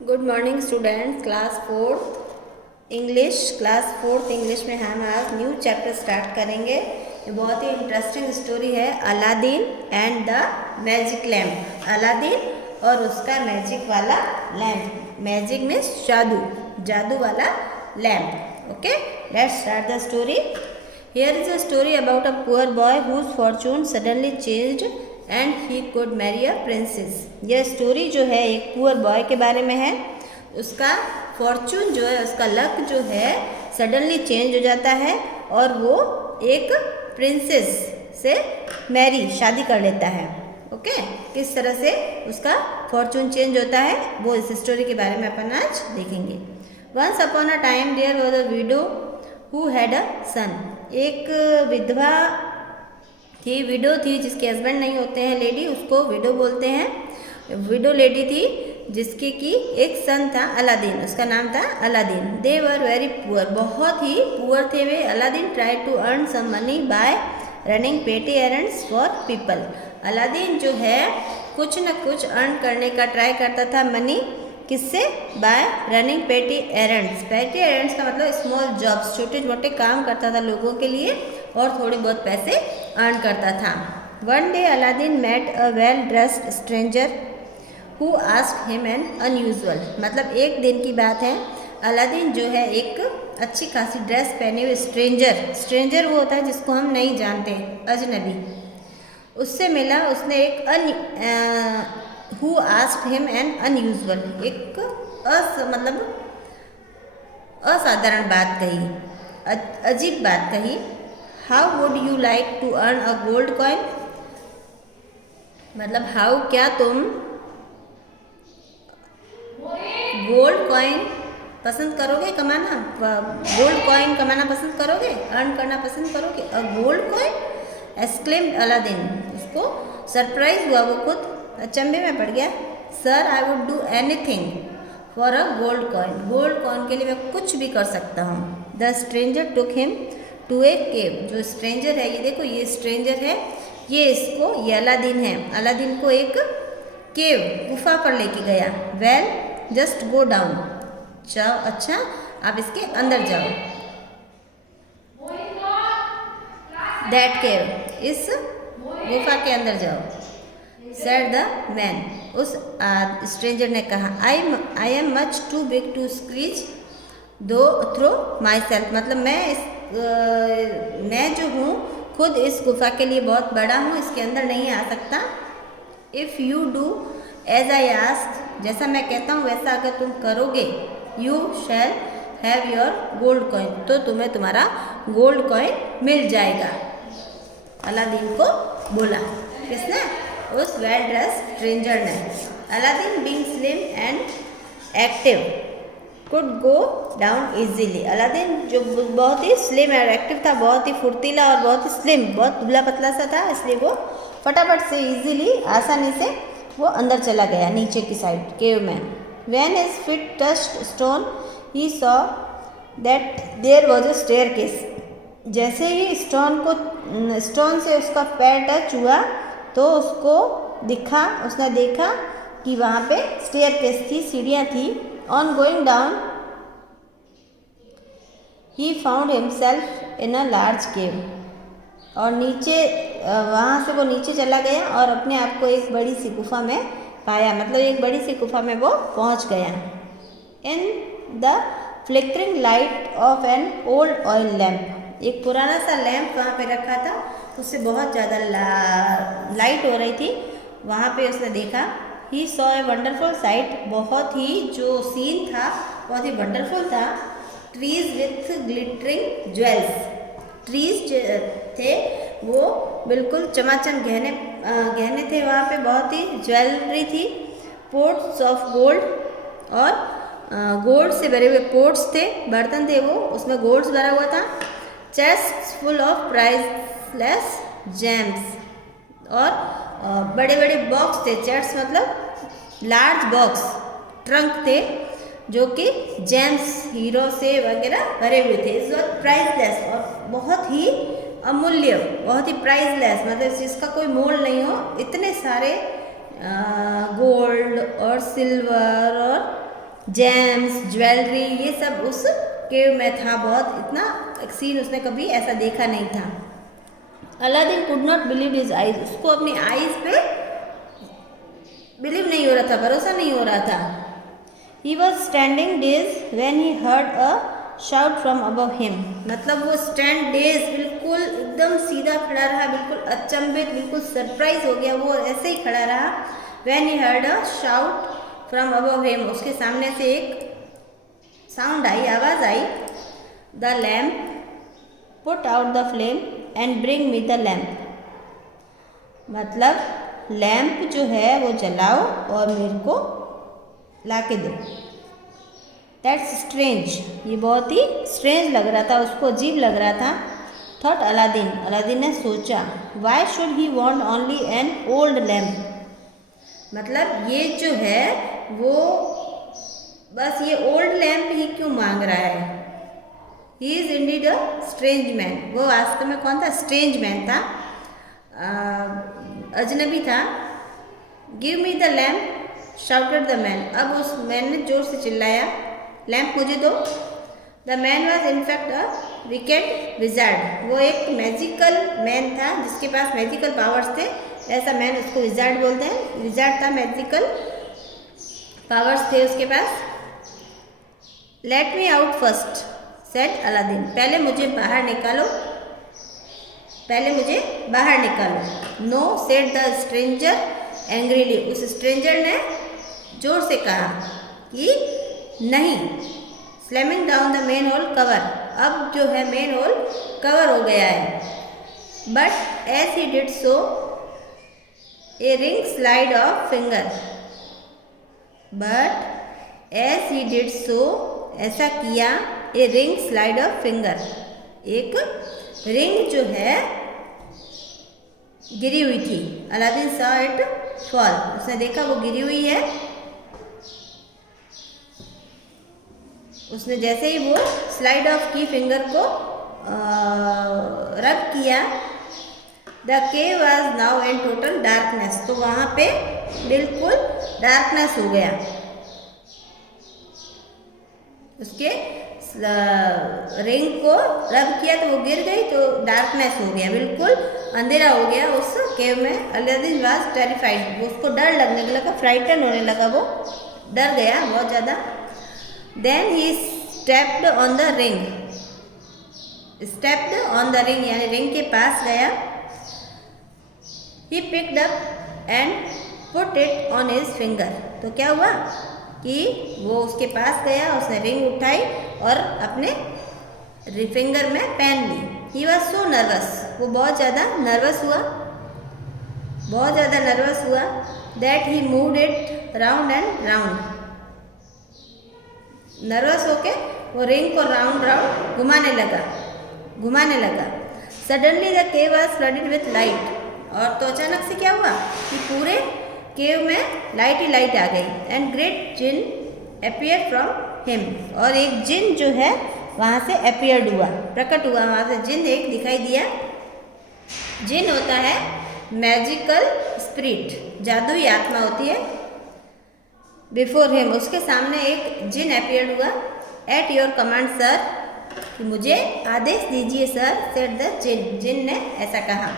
Good morning students. Class fourth English में हम आज न्यू चैप्टर स्टार्ट करेंगे। ये बहुत ही इंटरेस्टिंग स्टोरी है, Aladdin and the magic lamp. Aladdin और उसका मैजिक वाला लैम्प। मैजिक मीन्स जादू वाला lamp. Okay, let's start the story. Here is a story about a poor boy whose fortune suddenly changed and he could marry a princess. यह story जो है एक poor boy के बारे में है। उसका फॉर्चून जो है, उसका लक जो है सडनली चेंज हो जाता है और वो एक प्रिंसेस से शादी कर लेता है। ओके, किस तरह से उसका फॉर्चून चेंज होता है वो इस स्टोरी के बारे में अपन आज देखेंगे। Once upon a time there was a widow who had a son. एक विधवा थी, विडो थी जिसके हस्बैंड नहीं होते हैं, लेडी, उसको विडो बोलते हैं। विडो लेडी थी जिसके की एक सन था अलादीन, उसका नाम था Aladdin. They were very poor, बहुत ही पुअर थे वे। Aladdin try to earn some money by running petty errands for people. Aladdin जो है कुछ न कुछ अर्न करने का ट्राई करता था मनी, किससे? Bye running petty errands. पेटी एरेंड्स का मतलब स्मॉल जॉब्स, छोटे मोटे काम करता था लोगों के लिए और थोड़े बहुत पैसे अर्न करता था। One day Aladdin met a well dressed stranger who asked him an unusual. मतलब एक दिन की बात है, अलादीन जो है एक अच्छी खासी ड्रेस पहने हुए स्ट्रेंजर वो होता है जिसको हम नहीं जानते, अजनबी, उससे मिला। उसने एक who asked him an unusual, एक मतलब असाधारण बात कही, अजीब बात कही। How would you like to earn a gold coin. मतलब हाउ, क्या तुम गोल्ड कॉइन पसंद करोगे कमाना? गोल्ड कॉइन कमाना पसंद करोगे, अर्न करना पसंद करोगे? A gold coin, exclaimed Aladdin. उसको सरप्राइज हुआ, वो खुद अचंभे में पड़ गया। Sir, I would do anything for a gold coin. Gold coin के लिए मैं कुछ भी कर सकता हूँ। The stranger took him to a cave. जो स्ट्रेंजर है, ये देखो, ये स्ट्रेंजर है, ये अलादीन है। अलादीन को एक केव, गुफा पर लेके गया। वेल जस्ट गो डाउन, जाओ, अच्छा आप इसके अंदर जाओ। दैट केव, इस गुफा के अंदर जाओ। सेड द मैन, उस स्ट्रेंजर ने कहा। I am much too big to screech though throw myself. मतलब मैं जो हूँ खुद इस गुफा के लिए बहुत बड़ा हूँ, इसके अंदर नहीं आ सकता। If you do as I ask, जैसा मैं कहता हूँ वैसा अगर तुम करोगे, you shall have your gold coin, तो तुम्हें तुम्हारा गोल्ड कॉइन मिल जाएगा। अलादीन को बोला, किसने? उस वेल ड्रेस स्ट्रेंजर ने। Aladdin being slim and active could go down easily. Aladdin जो बहुत ही स्लिम और एक्टिव था, बहुत ही फुर्तीला और बहुत ही स्लिम, बहुत दुबला पतला सा था, इसलिए वो फटाफट से इजीली, आसानी से वो अंदर चला गया नीचे की साइड केव में। When his feet touched stone he saw that there was a staircase. जैसे ही स्टोन से उसका पैर टच हुआ तो उसने देखा कि वहाँ पे स्टेयरकेस थी, सीढ़ियाँ थी। On going down he found himself in a large cave. और वहाँ से वो नीचे चला गया और अपने आप को एक बड़ी सी गुफा में पाया। मतलब एक बड़ी सी गुफा में वो पहुँच गया। In the flickering light of an old oil lamp, एक पुराना सा लैम्प वहाँ पे रखा था, उससे बहुत ज़्यादा लाइट हो रही थी। वहाँ पे उसने देखा। He saw a wonderful site, बहुत ही जो सीन था बहुत ही वंडरफुल था। Trees with glittering jewels, trees थे वो बिल्कुल चमाचम गहने थे, वहाँ पे बहुत ही ज्वेलरी थी। पोट्स ऑफ गोल्ड, और गोल्ड से भरे हुए पोट्स थे, बर्तन थे वो, उसमें गोल्ड भरा हुआ था। चेस्ट्स फुल ऑफ प्राइसलेस जेम्स, और बड़े बड़े बॉक्स थे। चेस्ट मतलब लार्ज बॉक्स, ट्रंक थे जो कि जेम्स, हीरो से वगैरह भरे हुए थे। इस वक्त प्राइसलेस, और बहुत ही अमूल्य, बहुत ही प्राइसलेस, मतलब जिसका कोई मोल नहीं हो। इतने सारे गोल्ड और सिल्वर और जेम्स, ज्वेलरी, ये सब उस केव में था। बहुत इतना सीन उसने कभी ऐसा देखा नहीं था। Aladdin could not believe his eyes, उसको अपनी आईज पे बिलीव नहीं हो रहा था, भरोसा नहीं हो रहा था। He was standing days when he heard a shout from above him, मतलब वो स्टैंड डेज बिल्कुल एकदम सीधा खड़ा रहा, बिल्कुल अचंभित, बिल्कुल सरप्राइज हो गया, वो ऐसे ही खड़ा रहा। When he heard a shout from above him, उसके सामने से एक साउंड आई, आवाज़ आई, the lamp put out the flame and bring me the lamp, मतलब लैम्प जो है वो जलाओ और मेरे को ला के दो। दैट्स स्ट्रेंज, ये बहुत ही स्ट्रेंज लग रहा था, उसको अजीब लग रहा था। थॉट अलादीन, अलादीन ने सोचा, why should he want only an old lamp, मतलब ये जो है वो बस ये ओल्ड लैम्प ही क्यों मांग रहा है। He is indeed a strange man, वो वास्तव में कौन था, स्ट्रेंज मैन था, अजनबी था। Give me the lamp shouted the man, अब उस मैन ने जोर से चिल्लाया, लैम्प मुझे दो। The man was in fact a wicked wizard, वो एक मैजिकल मैन था जिसके पास मैजिकल पावर्स थे, ऐसा मैन उसको विजार्ड बोलते हैं, विजार्ड था, मैजिकल पावर्स थे उसके पास। Let me out first said Aladdin, पहले मुझे बाहर निकालो, पहले मुझे बाहर निकालो। No said the stranger angrily, उस स्ट्रेंजर ने जोर से कहा कि नहीं। Slamming down the manhole cover, अब जो है मेन होल कवर हो गया है। But as he did so a ring slide off finger, but as he did so, ऐसा किया, a ring slide off finger, एक रिंग जो है गिरी हुई थी। अलादीन सॉ इट फॉल, उसने देखा वो गिरी हुई है। उसने जैसे ही वो स्लाइड ऑफ की फिंगर को रब किया, the cave was now in total darkness, तो वहाँ पे बिल्कुल डार्कनेस हो गया। उसके रिंग को रब किया तो वो गिर गई, तो डार्कनेस हो गया, बिल्कुल अंधेरा हो गया उस केव में। अलादीन वाज टेरिफाइड, उसको डर लगने लगा, फ्राइटन होने लगा, वो डर गया बहुत ज़्यादा। Then he stepped on the ring, stepped on the ring यानी रिंग के पास गया। He picked up and put it on his finger, तो क्या हुआ कि वो उसके पास गया, उसने रिंग उठाई और अपने फिंगर में पहन ली। ही वॉज सो नर्वस, वो बहुत ज़्यादा नर्वस हुआ, बहुत ज़्यादा नर्वस हुआ। That he moved it round and round, nervous होके वो रिंग को राउंड राउंड घुमाने लगा, घुमाने लगा। Suddenly the cave was flooded with light, और तो अचानक से क्या हुआ कि पूरे केव में लाइट ही लाइट आ गई। And great jinn appear from him, और एक जिन जो है वहाँ से अपीयर्ड हुआ, प्रकट हुआ, वहाँ से जिन एक दिखाई दिया। जिन होता है मैजिकल स्पिरिट, जादुई आत्मा होती है। बिफोर हिम, उसके सामने एक जिन अपीयर्ड हुआ। एट योर कमांड सर, कि मुझे आदेश दीजिए सर, सेड द जिन, जिन ने ऐसा कहा।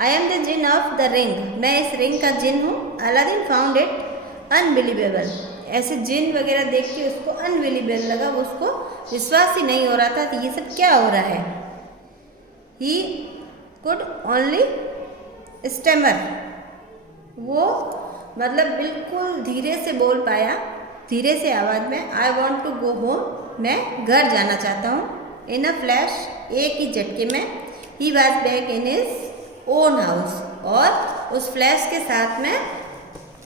I am the jinn of the ring, मैं इस रिंग का जिन हूँ। अलादीन फाउंड इट अनबिलीवेबल, ऐसे जिन वगैरह देख के उसको अनबिलीवेबल लगा, वो उसको विश्वास ही नहीं हो रहा था कि ये सब क्या हो रहा है। ही कुड ओनली स्टेमर, वो मतलब बिल्कुल धीरे से बोल पाया, धीरे से आवाज़ में, I want to go home, मैं घर जाना चाहता हूँ। इन अ फ्लैश, एक ही झटके में, he was back in his own house, और उस फ्लैश के साथ में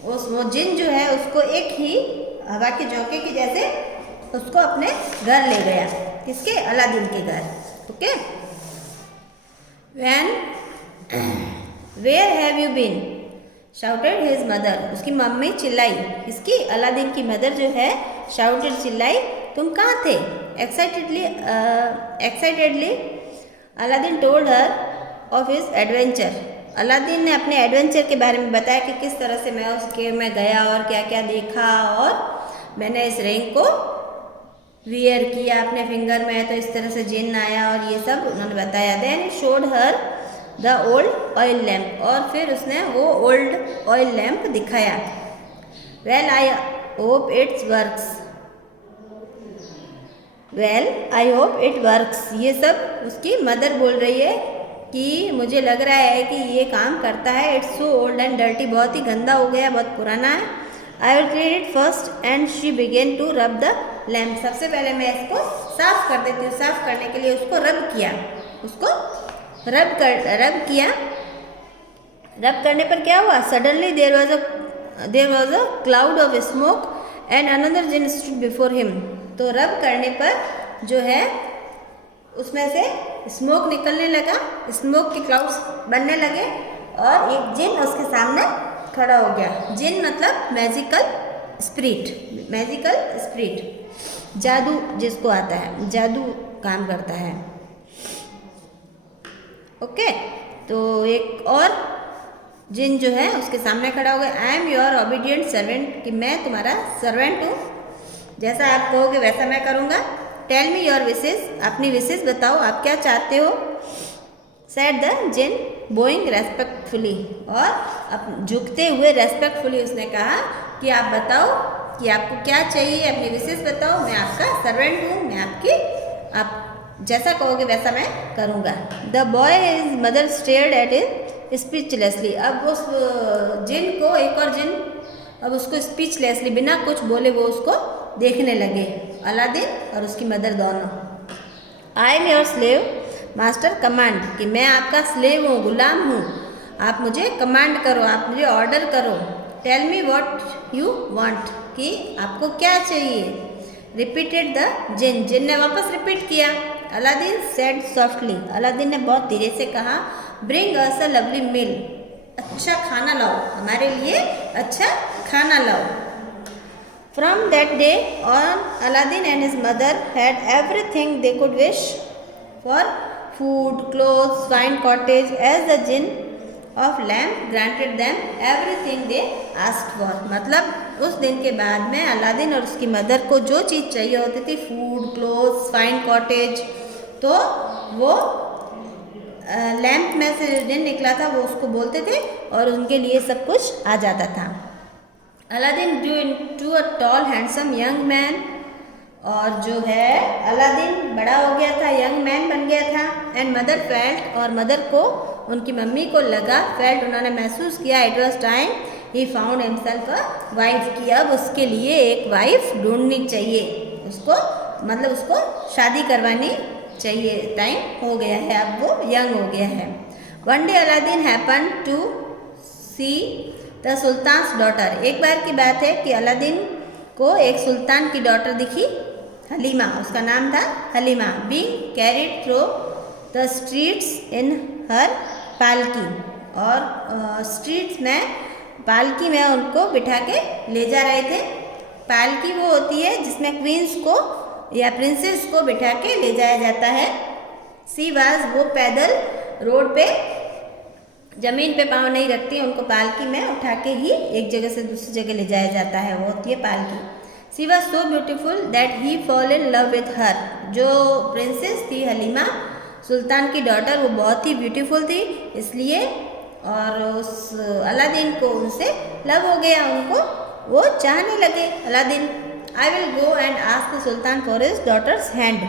उस वो जिन जो है उसको एक ही हवा के झोंके की जैसे उसको अपने घर ले गया। किसके? अलादीन के घर। Okay. When where have you been shouted his mother, उसकी मम्मी चिल्लाई, इसकी अलादीन की मदर जो है शाउटेड, चिल्लाई, तुम कहाँ थे? Excitedly Aladdin told her of his adventure, Aladdin ने अपने एडवेंचर के बारे में बताया कि किस तरह से मैं उस केव में गया और क्या क्या देखा और मैंने इस रिंग को वियर किया अपने फिंगर में, तो इस तरह से जिन आया और ये सब उन्होंने बताया। Then showed her the old oil lamp, और फिर उसने वो ओल्ड ऑयल लैम्प दिखाया। Well I hope it's works, well I hope it works, ये सब उसकी मदर बोल रही है कि मुझे लग रहा है कि ये काम करता है। It's so old and dirty, बहुत ही गंदा हो गया, बहुत पुराना है। I will clean it first and she began to rub the lamp, सबसे पहले मैं इसको साफ कर देती हूँ। साफ करने के लिए उसको रब किया, उसको रब किया। रब करने पर क्या हुआ? Suddenly there was a cloud of smoke and another jinn stood before him, तो रब करने पर जो है उसमें से स्मोक निकलने लगा, स्मोक के क्लाउड्स बनने लगे और एक जिन उसके सामने खड़ा हो गया। जिन मतलब मैजिकल स्पिरिट, मैजिकल स्पिरिट, जादू जिसको आता है, जादू काम करता है। ओके, तो एक और जिन जो है उसके सामने खड़ा हो गया। I am your obedient servant, कि मैं तुम्हारा सर्वेंट हूँ, जैसा आप कहोगे वैसा मैं करूँगा। टेल मी योर विशेस, अपनी विशेस बताओ, आप क्या चाहते हो। Said the jinn bowing respectfully, और झुकते हुए रेस्पेक्टफुली उसने कहा कि आप बताओ कि आपको क्या चाहिए, अपनी विशेस बताओ, मैं आपका सर्वेंट हूँ, मैं आपकी, आप जैसा कहोगे वैसा मैं करूँगा। The boy is mother stared at it speechlessly, अब उस जिन को, एक और जिन अब उसको स्पीचलेसली, बिना कुछ बोले वो उसको देखने लगे, अलादीन और उसकी मदर दोनों। I am your slave master command, कि मैं आपका स्लेव हूँ, गुलाम हूँ, आप मुझे कमांड करो, आप मुझे ऑर्डर करो। Tell me what you want, कि आपको क्या चाहिए। रिपीटेड द जिन, जिन ने वापस रिपीट किया। अलादीन सेड सॉफ्टली, अलादीन ने बहुत धीरे से कहा, ब्रिंग अस अ लवली मील, अच्छा खाना लाओ, हमारे लिए अच्छा खाना लाओ। From that day on, Aladdin and his mother had everything they could wish for: food, clothes, fine cottage, as the jinn of lamp granted them everything they asked for. मतलब उस दिन के बाद में अलादीन और उसकी मदर को जो चीज़ चाहिए होती थी, फूड, क्लोथ्स, फाइन कॉटेज, तो वो लैम्प में से जिन निकला था वो उसको बोलते थे और उनके लिए सब कुछ आ जाता था। Aladdin grew into a tall handsome young man, और जो है अलादीन बड़ा हो गया था, यंग मैन बन गया था। एंड मदर फेल्ट, और मदर को, उनकी मम्मी को लगा, फेल्ट उन्होंने महसूस किया, it was time he found himself a wife, की अब उसके लिए एक वाइफ ढूंढनी चाहिए, उसको मतलब उसको शादी करवानी चाहिए, टाइम हो गया है, अब वो यंग हो गया है। One day Aladdin happen to see the sultan's daughter, एक बार की बात है कि अलादीन को एक सुल्तान की डॉटर दिखी, हलीमा, उसका नाम था Halima, being carried through the streets in her palki, और स्ट्रीट्स में, पालकी में उनको बिठा के ले जा रहे थे। पालकी वो होती है जिसमें क्वींस को या प्रिंसेस को बिठा के ले जाया जाता है। सी वाज, वो पैदल रोड पे जमीन पे पाँव नहीं रखती, उनको पालकी में उठा के ही एक जगह से दूसरी जगह ले जाया जाता है, वो होती है पालकी। She was so beautiful that he fall in love with her, जो प्रिंसेस थी हलीमा, सुल्तान की डॉटर, वो बहुत ही ब्यूटीफुल थी, इसलिए और उस अलादीन को उनसे लव हो गया, उनको वो चाहने लगे Aladdin. I will go and ask the sultan for his daughter's hand,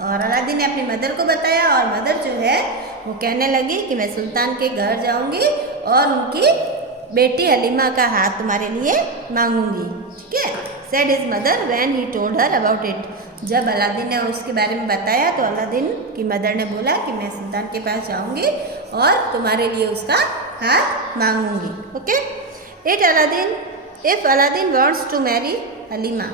और अलादीन ने अपनी मदर को बताया, और मदर जो है वो कहने लगी कि मैं सुल्तान के घर जाऊंगी और उनकी बेटी हलीमा का हाथ तुम्हारे लिए मांगूंगी, ठीक है। Said his mother when he told her about it, जब अलादीन ने उसके बारे में बताया तो अलादीन की मदर ने बोला कि मैं सुल्तान के पास जाऊंगी और तुम्हारे लिए उसका हाथ मांगूंगी। Okay, it Aladdin, if Aladdin wants to marry Halima,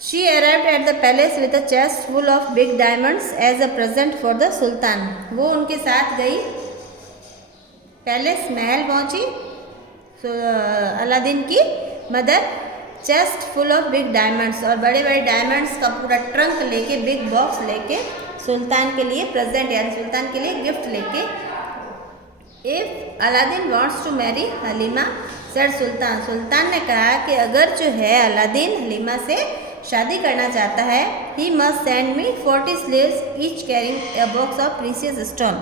she arrived at the palace with a chest full of big diamonds as a present for the sultan, वो उनके साथ गई, पैलेस महल पहुंची, अलादीन की mother chest full of big diamonds, और बड़े बड़े diamonds का पूरा ट्रंक लेके, बिग बॉक्स लेके सुल्तान के लिए प्रेजेंट, यानी सुल्तान के लिए गिफ्ट लेके। If Aladdin wants to marry Halima, sir सुल्तान ने कहा कि अगर जो है अलादीन हलीमा से शादी करना चाहता है, he must send me 40 slaves each carrying a box of precious stone,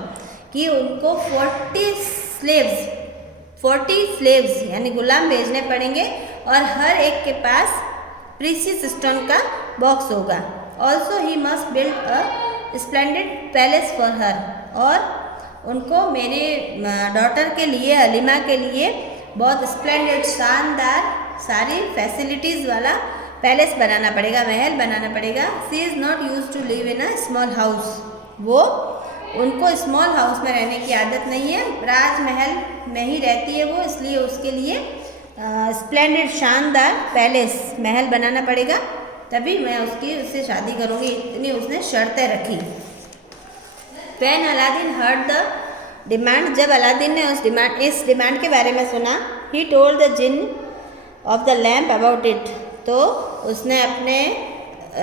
कि उनको 40 स्लेव्स यानी गुलाम भेजने पड़ेंगे और हर एक के पास प्रीसियस स्टोन का बॉक्स होगा। Also he must build a splendid palace for her, और उनको मेरे डॉटर के लिए, हलीमा के लिए बहुत स्प्लेंडेड, शानदार, सारी फैसिलिटीज़ वाला पैलेस बनाना पड़ेगा, महल बनाना पड़ेगा। She is not use to live in a small house, वो उनको स्मॉल हाउस में रहने की आदत नहीं है, राजमहल में ही रहती है वो, इसलिए उसके लिए स्प्लेंडेड, शानदार पैलेस, महल बनाना पड़ेगा, तभी मैं उससे शादी करूँगी, इतनी उसने शर्तें रखी। When Aladdin heard the demand, जब अलादीन ने इस डिमांड के बारे में सुना, he told the jinn of the lamp about it, तो उसने अपने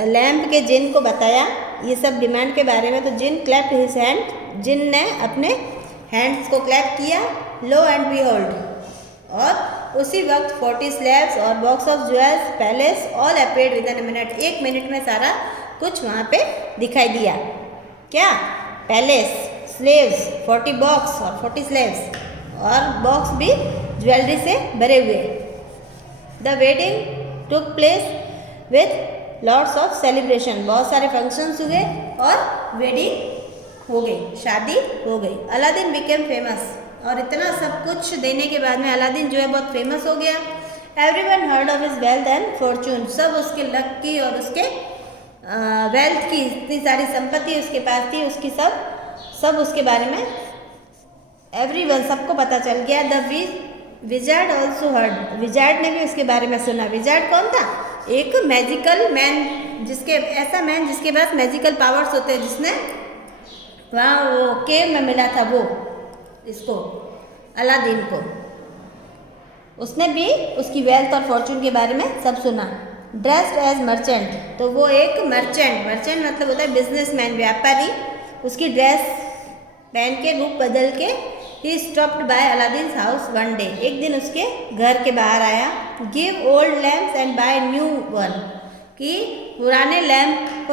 लैम्प के जिन को बताया ये सब डिमांड के बारे में। तो जिन क्लैप्ड हिज हैंड, जिन ने अपने हैंड्स को क्लैप किया। लो एंड बीहोल्ड, और उसी वक्त 40 स्लैब्स और box of jewels, palace, all appeared within a minute, 1 minute में सारा कुछ वहाँ पे दिखाई दिया। क्या? पैलेस, स्लेव्स, 40 बॉक्स और 40 स्लेव्स, और बॉक्स भी ज्वेलरी से भरे हुए। The wedding took place with lots of celebration, बहुत सारे फंक्शंस हुए और वेडिंग हो गई, शादी हो गई। अलादीन बिकेम फेमस, और इतना सब कुछ देने के बाद में अलादीन जो है बहुत फेमस हो गया। Everyone heard of his wealth and Fortune, सब उसके लक की और उसके वेल्थ की, इतनी सारी संपत्ति उसके पास थी, उसकी सब उसके बारे में एवरीवन, सबको पता चल गया। The wizard also heard, wizard ने भी उसके बारे में सुना। विजार्ड कौन था? एक मैजिकल मैन, ऐसा मैन जिसके पास मैजिकल पावर्स होते हैं, जिसने वहाँ वो केव में मिला था वो इसको, अलादीन को, उसने भी उसकी वेल्थ और फॉर्चून के बारे में सब सुना। ड्रेस्ड एज मर्चेंट, तो वो एक मर्चेंट मतलब होता है बिजनेसमैन, व्यापारी, उसकी ड्रेस पहन के, रूप बदल के, he stopped by Aladdin house one day, एक दिन उसके घर के बाहर आया। Give old lamps and buy new one, कि पुराने लैम्प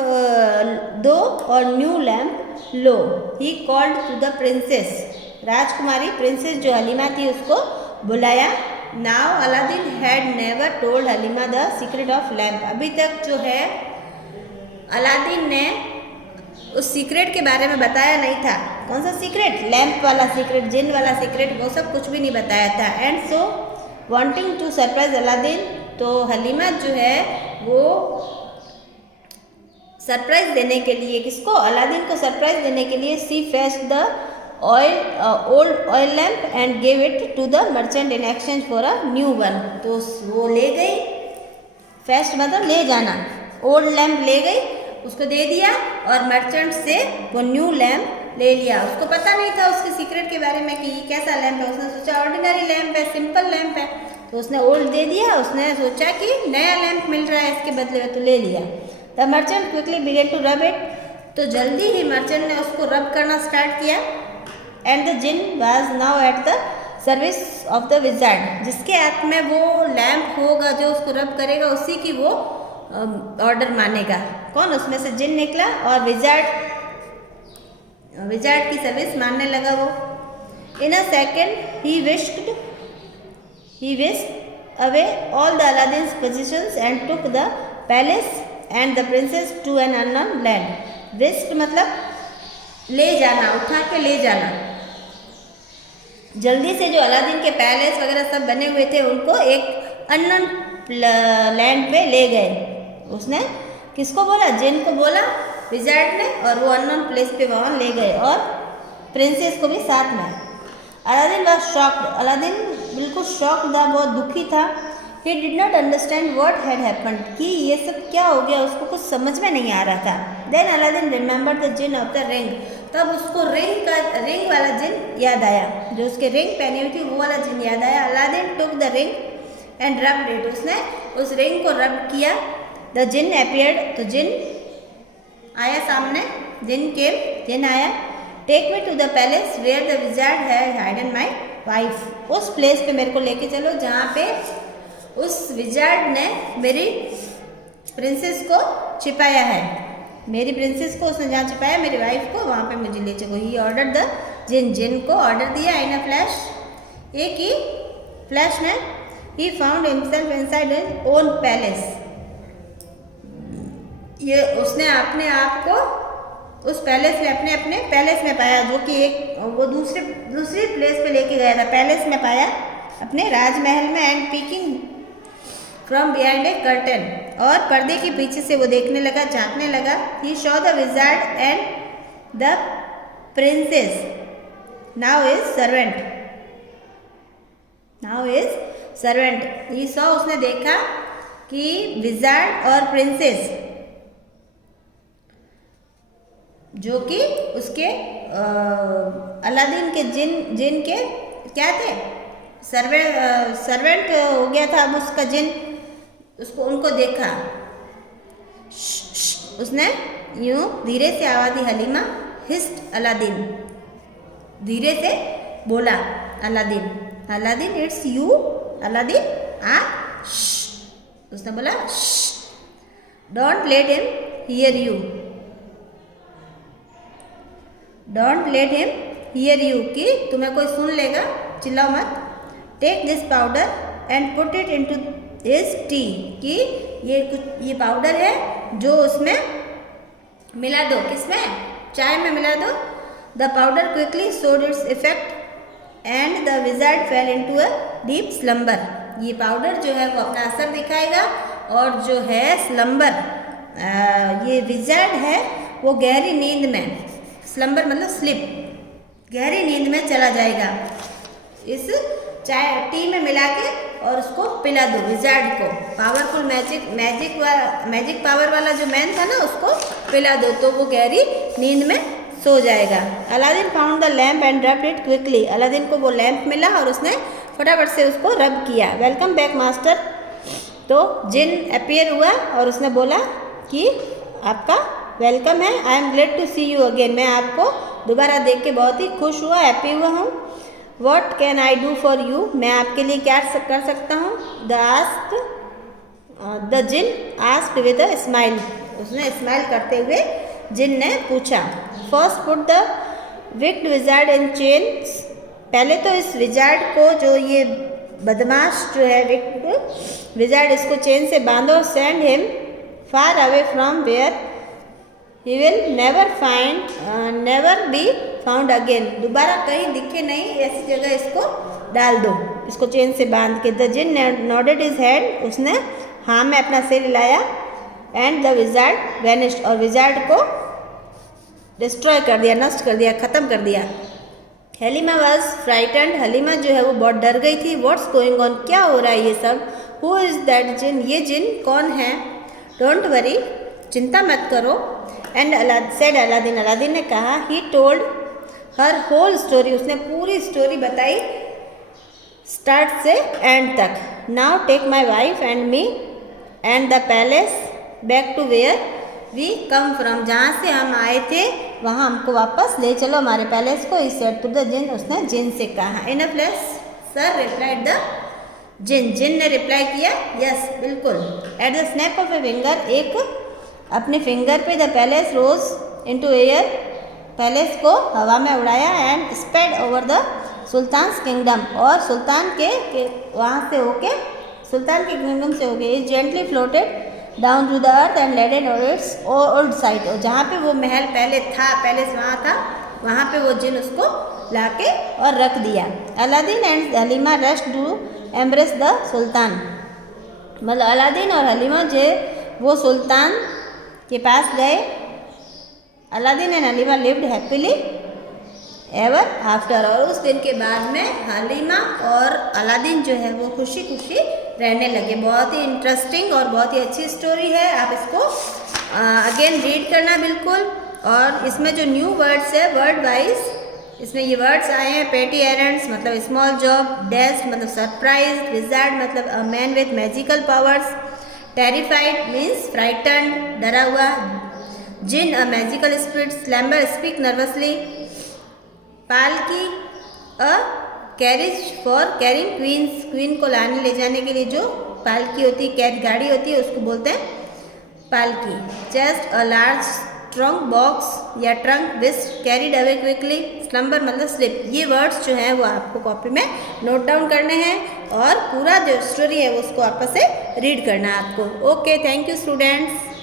दो और न्यू लैम्प लो। He called to the princess, राजकुमारी प्रिंसेस जो हलीमा थी उसको बुलाया। Now Aladdin had never told Halima the secret of lamp, अभी तक जो है अलादीन ने उस सीक्रेट के बारे में बताया नहीं था। कौन सा सीक्रेट? लैम्प वाला सीक्रेट, जिन वाला सीक्रेट, वो सब कुछ भी नहीं बताया था। And so wanting to surprise Aladdin, तो हलीमा जो है वो सरप्राइज देने के लिए, किसको? अलादीन को सरप्राइज देने के लिए, she fetched the old oil lamp and gave it to the merchant in exchange for a new one, तो वो ले गई, फेच्ड मतलब ले जाना, ओल्ड लैम्प ले गई, उसको दे दिया, और मर्चेंट से वो न्यू लैम्प ले लिया। उसको पता नहीं था उसके सीक्रेट के बारे में कि ये कैसा लैम्प है, उसने सोचा ऑर्डिनरी लैम्प है, सिंपल लैम्प है, तो उसने ओल्ड दे दिया, उसने सोचा कि नया लैम्प मिल रहा है इसके बदले में, तो ले लिया। The merchant quickly began to rub it, तो जल्दी ही मर्चेंट ने उसको रब करना स्टार्ट किया। And the jinn was now at the service of the wizard, जिसके हाथ में वो लैम्प होगा जो उसको रब करेगा, उसी की वो ऑर्डर मानेगा। कौन? उसमें से जिन निकला और विजार्ड की सर्विस मानने लगा वो। In a second he whisked away all the Aladdin's positions and took the palace and the princess to an unknown land. Whisked मतलब ले जाना, उठा के ले जाना। जल्दी से जो अलादीन के पैलेस वगैरह सब बने हुए थे उनको एक अननोन लैंड पे ले गए। उसने किसको बोला? जिन को बोला, विजार्ड ने, और वो अननोन प्लेस पे वहाँ ले गए, और प्रिंसेस को भी साथ में। अलादीन वॉज शॉक्ड, अलादीन बिल्कुल शॉक्ड था, बहुत दुखी था। He did not understand what had happened, कि ये सब क्या हो गया, उसको कुछ समझ में नहीं आ रहा था। Then Aladdin remembered the jinn of the ring, तब उसको रिंग वाला जिन याद आया, जो उसके रिंग पहनी हुई थी वो वाला जिन याद आया। Aladdin took the ring and rubbed it, उसने उस रिंग को रब किया। द जिन अपीयर्ड, तो जिन आया सामने, जिन आया। Take me to the palace where the wizard had hidden my wife, उस प्लेस पे मेरे को लेके चलो जहाँ पे उस विजार्ड ने मेरी प्रिंसेस को छिपाया है, मेरी प्रिंसेस को उसने जहाँ छिपाया मेरी वाइफ को, वहाँ पे मुझे ले चलो। ही ऑर्डर द जिन, जिन को ऑर्डर दिया इन अ फ्लैश, एक ही फ्लैश में। ही found himself inside his own palace, ये उसने अपने आप को उस पैलेस में, अपने अपने पैलेस में पाया, जो कि एक वो दूसरी प्लेस पे लेके गया था, पैलेस में पाया अपने राजमहल में। And peeking from behind a curtain, और पर्दे के पीछे से वो देखने लगा, झांकने लगा। He saw the wizard and the princess now is servant, now is servant. He saw, उसने देखा कि विजार्ड और प्रिंसेस जो कि उसके अलादीन के जिन के क्या थे, सर्वेंट हो गया था अब उसका जिन, उसको उनको देखा। उसने यूं धीरे से आवाज दी, हलीमा हिस्ट अलादीन, धीरे से बोला Aladdin, Aladdin it's you Aladdin, उसने बोला don't let him hear you, don't let him hear you, कि तुम्हें कोई सुन लेगा, चिल्लाओ मत। Take this powder and put it into his tea, कि ये पाउडर है जो उसमें मिला दो, किसमें, चाय में मिला दो। The powder quickly showed its effect and the wizard fail into a deep slumber, ये पाउडर जो है वो अपना असर दिखाएगा, और जो है स्लम्बर, ये विजार्ड है वो गहरी नींद में, स्लम्बर मतलब स्लिप, गहरी नींद में चला जाएगा। इस चाय टी में मिला के और उसको पिला दो विजार्ड को, पावरफुल मैजिक पावर वाला जो मैन था ना, उसको पिला दो तो वो गहरी नींद में सो जाएगा। Aladdin found the lamp and rubbed it quickly, Aladdin को वो लैम्प मिला और उसने फटाफट से उसको रब किया। वेलकम बैक मास्टर, तो जिन अपीयर हुआ और उसने बोला कि आपका वेलकम है, I am glad to see you again, मैं आपको दोबारा देख के बहुत ही खुश हुआ, हैप्पी हुआ हूँ। What can I do for you, मैं आपके लिए क्या कर सकता हूँ। The jinn asked with a smile, उसने स्माइल करते हुए जिन ने पूछा। First put the wicked wizard in chains, पहले तो इस विजार्ड को, जो ये बदमाश जो है विक्ड विजार्ड, इसको चेन से बांधो। Send him far away from where he will never be found again, दोबारा कहीं दिखे नहीं ऐसी जगह इसको डाल दो, इसको चेन से बांध के। The jinn nodded his head, उसने हाँ में अपना सिर हिलाया। एंड द विजार्ड वैनिश्ड, और विजार्ड को डिस्ट्रॉय कर दिया, नष्ट कर दिया, ख़त्म कर दिया। हलीमा वॉज फ्राइटेंड, हलीमा जो है वो बहुत डर गई थी। व्हाट्स गोइंग ऑन, क्या हो रहा है ये सब। हु इज़ दैट जिन, ये जिन कौन है। डोंट वरी, चिंता मत करो। एंड सेड अलादीन, अलादीन ने कहा। He told her whole story, उसने पूरी स्टोरी बताई स्टार्ट से एंड तक। Now take my wife and me and the palace back to where we come from, जहाँ से हम आए थे वहाँ हमको वापस ले चलो हमारे पैलेस को। इस सेड टू द जिन, उसने जिन से कहा। In a place sir replied the jinn, जिन ने रिप्लाई किया यस बिल्कुल। At the snap of a finger, एक अपने फिंगर पे the palace rose into air, palace को हवा में उड़ाया। And spread over the sultan's kingdom, और सुल्तान के वहाँ से होके, सुल्तान के किंगडम से होके is gently floated down to the earth and landed on its old site, और जहाँ पे वो महल पहले था, पैलेस वहाँ था, वहाँ पे वो जिन उसको लाके और रख दिया। Aladdin and Halima rushed to embrace the sultan, मतलब अलादीन और हलीमा जो वो सुल्तान के पास गए। Aladdin and Halima lived happily ever after, और उस दिन के बाद में हलीमा और अलादीन जो है वो खुशी खुशी रहने लगे। बहुत ही इंटरेस्टिंग और बहुत ही अच्छी स्टोरी है, आप इसको अगेन रीड करना बिल्कुल। और इसमें जो न्यू वर्ड्स है वर्ड वाइज, इसमें ये वर्ड्स आए हैं। पेटी एरेंट्स मतलब स्मॉल जॉब, डेस्ट मतलब सरप्राइज, विजार्ड मतलब a man with magical powers, terrified means frighten डरा हुआ, jinn a magical spirit, stammer speak nervously, palki a carriage for carrying queens, queen को लाने ले जाने के लिए जो पालकी होती है, गाड़ी होती है, उसको बोलते हैं पालकी। Chest a large trunk box या ट्रंक विच कैरिड अवे क्विकली, स्लम्बर मतलब स्लिप। ये वर्ड्स जो हैं वो आपको कॉपी में नोट डाउन करने हैं और पूरा जो स्टोरी है उसको आपस से रीड करना है आपको। Okay, thank you students.